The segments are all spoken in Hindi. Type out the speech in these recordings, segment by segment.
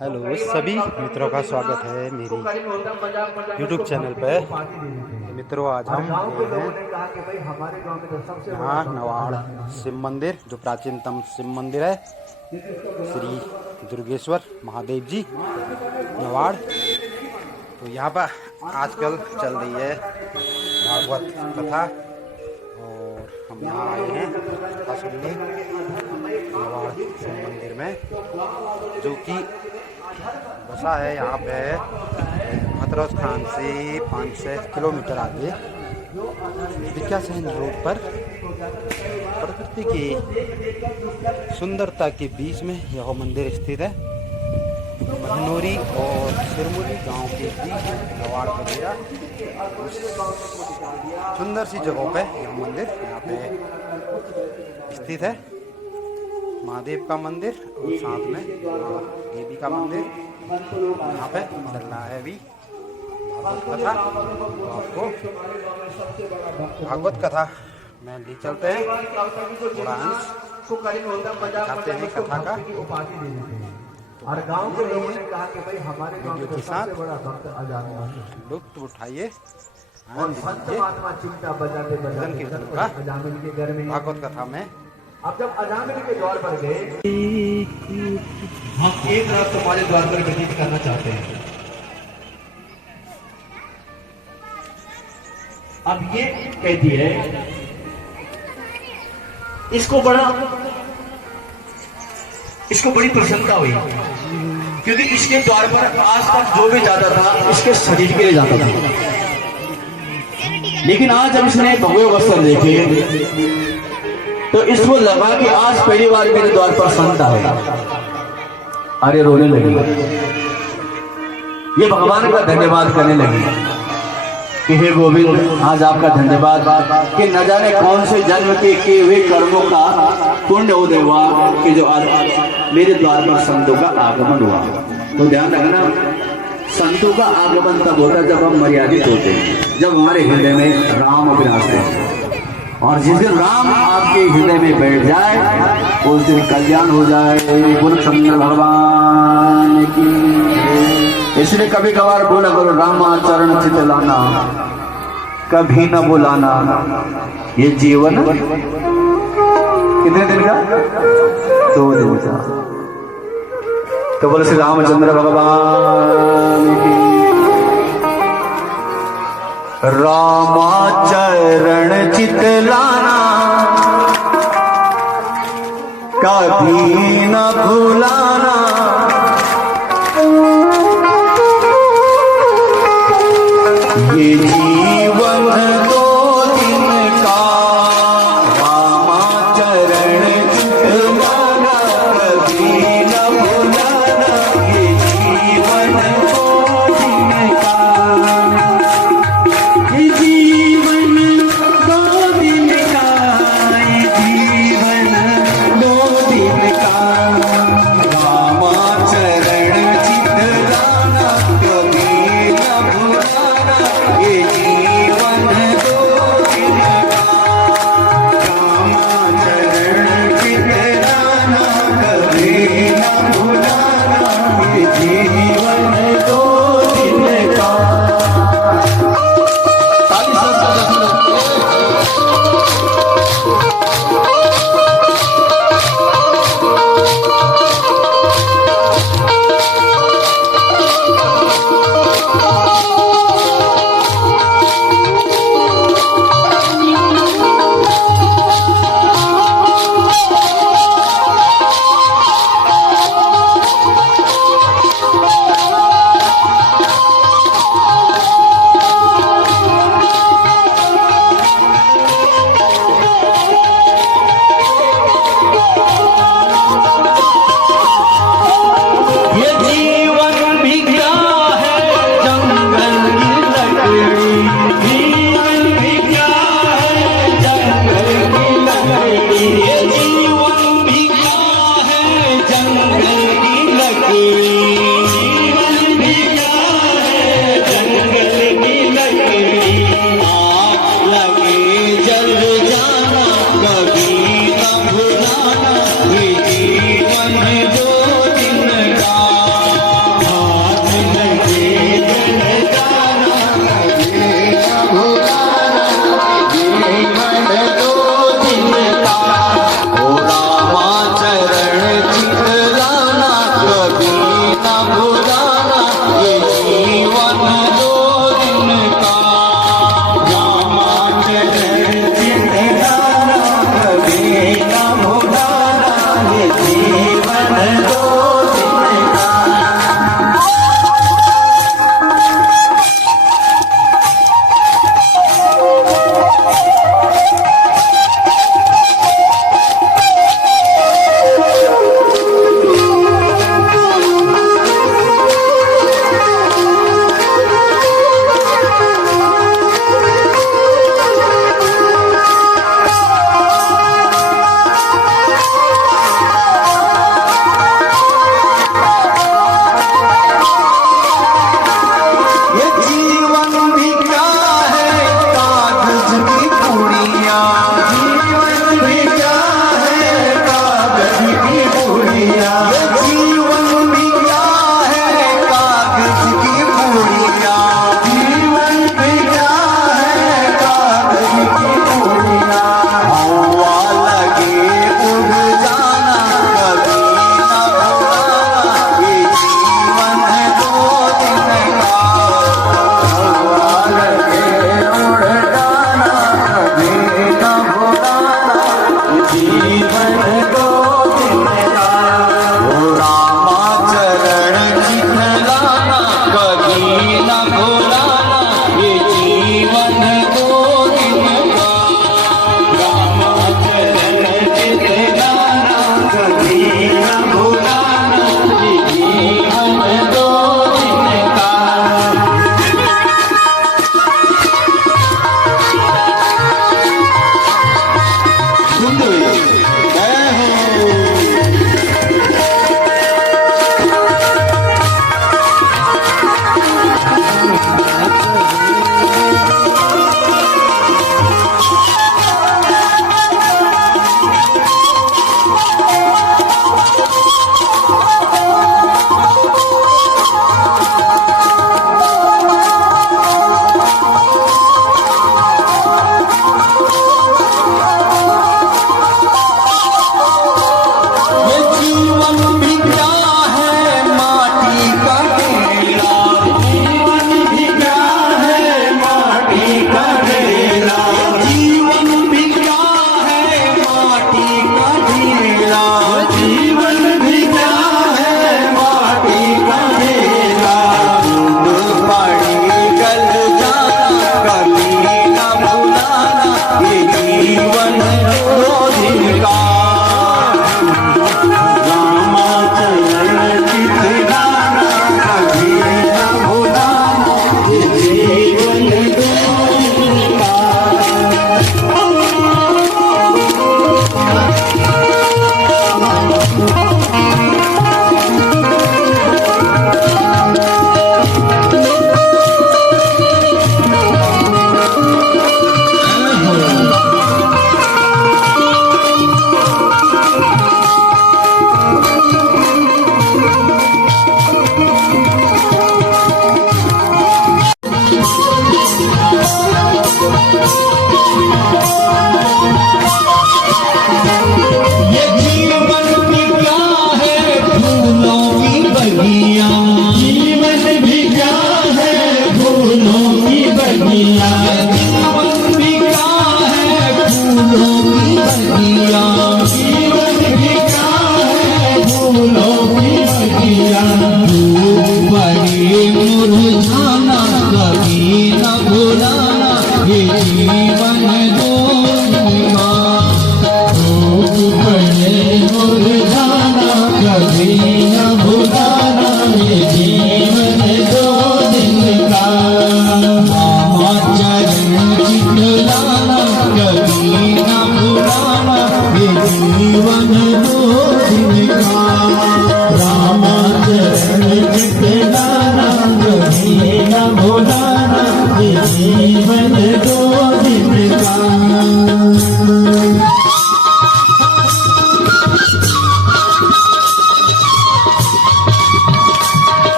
हेलो सभी मित्रों का स्वागत है मेरी YouTube चैनल पे। मित्रों आज हम गए हैं यहाँ नवाड़ शिव मंदिर, जो प्राचीनतम शिव मंदिर है, श्री दुर्गेश्वर महादेव जी नवाड़। तो यहाँ पर आजकल चल रही है भागवत कथा और हम यहाँ आए हैं कथा सुनने नवाड़ शिव मंदिर में, जो कि बसा है यहाँ पे हथरस खान से 5-6 किलोमीटर आगे विद्यासेन रोड पर। प्रकृति की सुंदरता के बीच में यह मंदिर स्थित है। महनौरी और सिरमौली गांव के बीच नवाड़ बगेरा सुंदर सी जगहों पे यह मंदिर यहाँ पे स्थित है। महादेव का मंदिर और साथ में देवी का मंदिर यहाँ पे चल रहा है अभी भागवत कथा। तो आपको भागवत कथा में ले चलते हैं, थोड़ा अंश दिखाते हैं कथा का। और गांव के लोगों ने कहा कि भाई हमारे वीडियो के साथ लुत्फ उठाइए, आनंद लीजिए भागवत कथा में। अब जब अजामिल के द्वार पर गए, हम एक रात तुम्हारे द्वार पर व्यतीत करना चाहते हैं। अब ये कहती है, इसको बड़ी प्रसन्नता हुई, क्योंकि इसके द्वार पर आज तक जो भी जाता था इसके शरीर के लिए जाता था, लेकिन आज जब इसने भगवे वस्त्र देखे तो इसको लगा कि आज पहली बार मेरे द्वार पर संत आएगा। अरे रोने लगी, ये भगवान का धन्यवाद करने लगी कि हे गोविंद, आज आपका धन्यवाद कि न जाने कौन से जन्म के किए हुए कर्मों का पुण्य उदय हुआ कि जो आज मेरे द्वार पर संतों का आगमन हुआ। तो ध्यान रखना, संतों का आगमन तब होता जब हम मर्यादित होते हैं, जब हमारे हृदय में राम विराजते हैं। और जिस दिन राम आपके हृदय में बैठ जाए उस दिन कल्याण हो जाए। गुरुचंद्र भगवान की। इसलिए कभी कभार बोला करो, रामाचरण चित लाना, कभी न बुलाना, ये जीवन कितने दिन का? 2 दिन का। तो बोले श्री रामचंद्र भगवान की। रामाचरण चित लाना, कभी न भुलाना, ये जीवन 2 दिन का। रामाचरण चित लाना, कभी न भुलाना, ये जीवन 2 दिन का।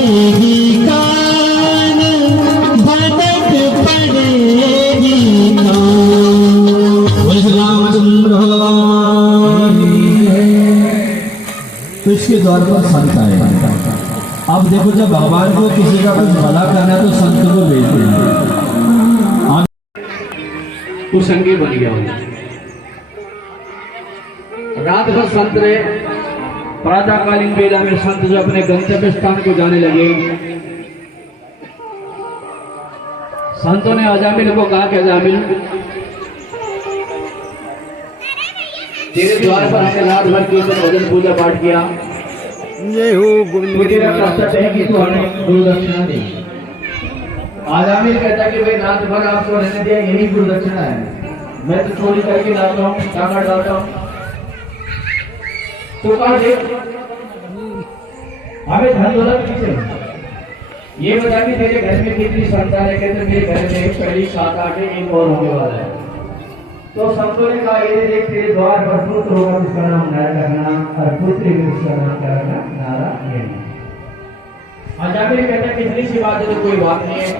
पड़ेगी कान भटक पड़ेगी रामचंद्र। तो इसके द्वार पर संत आए। अब देखो जब भगवान को किसी का कुछ भला करना है तो संत को भेजते हैं। कुसंगी बन गया हो। रात भर संत रहे। प्रातःकालीन बेला में संत जो अपने गंतव्य स्थान को जाने लगे, संतों ने अजामिल को कहा कि अजामिल, तेरे द्वार पर हमने रात भर कीर्तन भजन पूजा पाठ किया, तेरा कर्तव्य है कि तू हमें गुरु दक्षिणा दे। अजामिल कहता कि भाई रात भर आपको रहने दिया, यही गुरु दक्षिणा है। मैं तो चोरी करके लाता हूँ, टाका डालता हूँ, तो कहा दे, हमें धन दौलत नहीं चाहिए। ये बता कि तेरे घर में कितनी संतान है? कहते मेरे घर में पहली 7 8 एक और होने वाला है। तो संतों ने कहा ये देख तेरे द्वार पर पुत्र होगा, उसका नाम नारायण रखना, और पुत्री भी उसका नाम क्या रखना? नारायण। अजामिल कहता कितनी सी बात है, तो कोई बात नहीं है।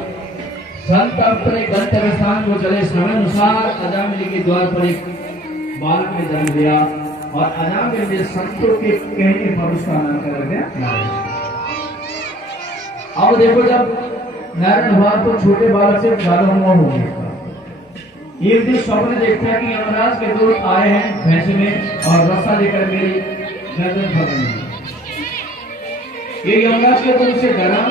संत अपने गंतव्य स्थान को चले। समय अनुसार अजामिल के द्वार पर एक बालक ने जन्म लिया और अजामिल ने संतों के कहने पर उसका नाम कर दिया नारायण। अब देखो जब नारायण हुआ तो छोटे बालक से ज्यादा हुआ हो गया। एक दिन स्वप्न देखते हैं कि यमराज के दूत आए हैं भैंस में और रस्सा लेकर मेरी गर्दन पकड़ ली। ये यमराज के दूत से डरा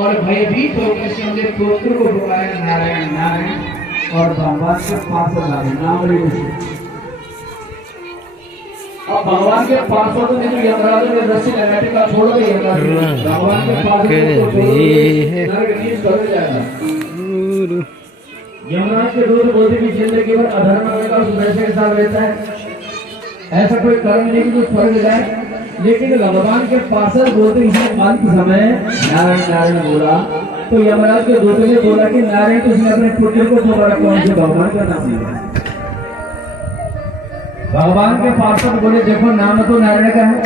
और भयभीत होकर से हमने पुत्र को बुलाया नारायण नारायण, और भगवान के पास लाए नाम ले। अब भगवान के पास तो नहीं, तो यमराज ने रस्सी लगा के कहा छोड़ दे यमराज, भगवान के पास तो जाएगा। यमराज के दूत बोलते कि जिंदगी भर अधर्म करेगा उस वैसे के साथ रहता है, ऐसा कोई कर्म नहीं कि जो स्वर्ग जाए। लेकिन भगवान के पार्षद बोलते इसने अंत समय नारायण नारायण बोला, तो यमराज के दूत ने बोला कि नारायण तो उसने अपने पुत्र को दोबारा कौन से भगवान का नाम दिया। भगवान के पार्षद बोले देखो नाम तो नारायण का है,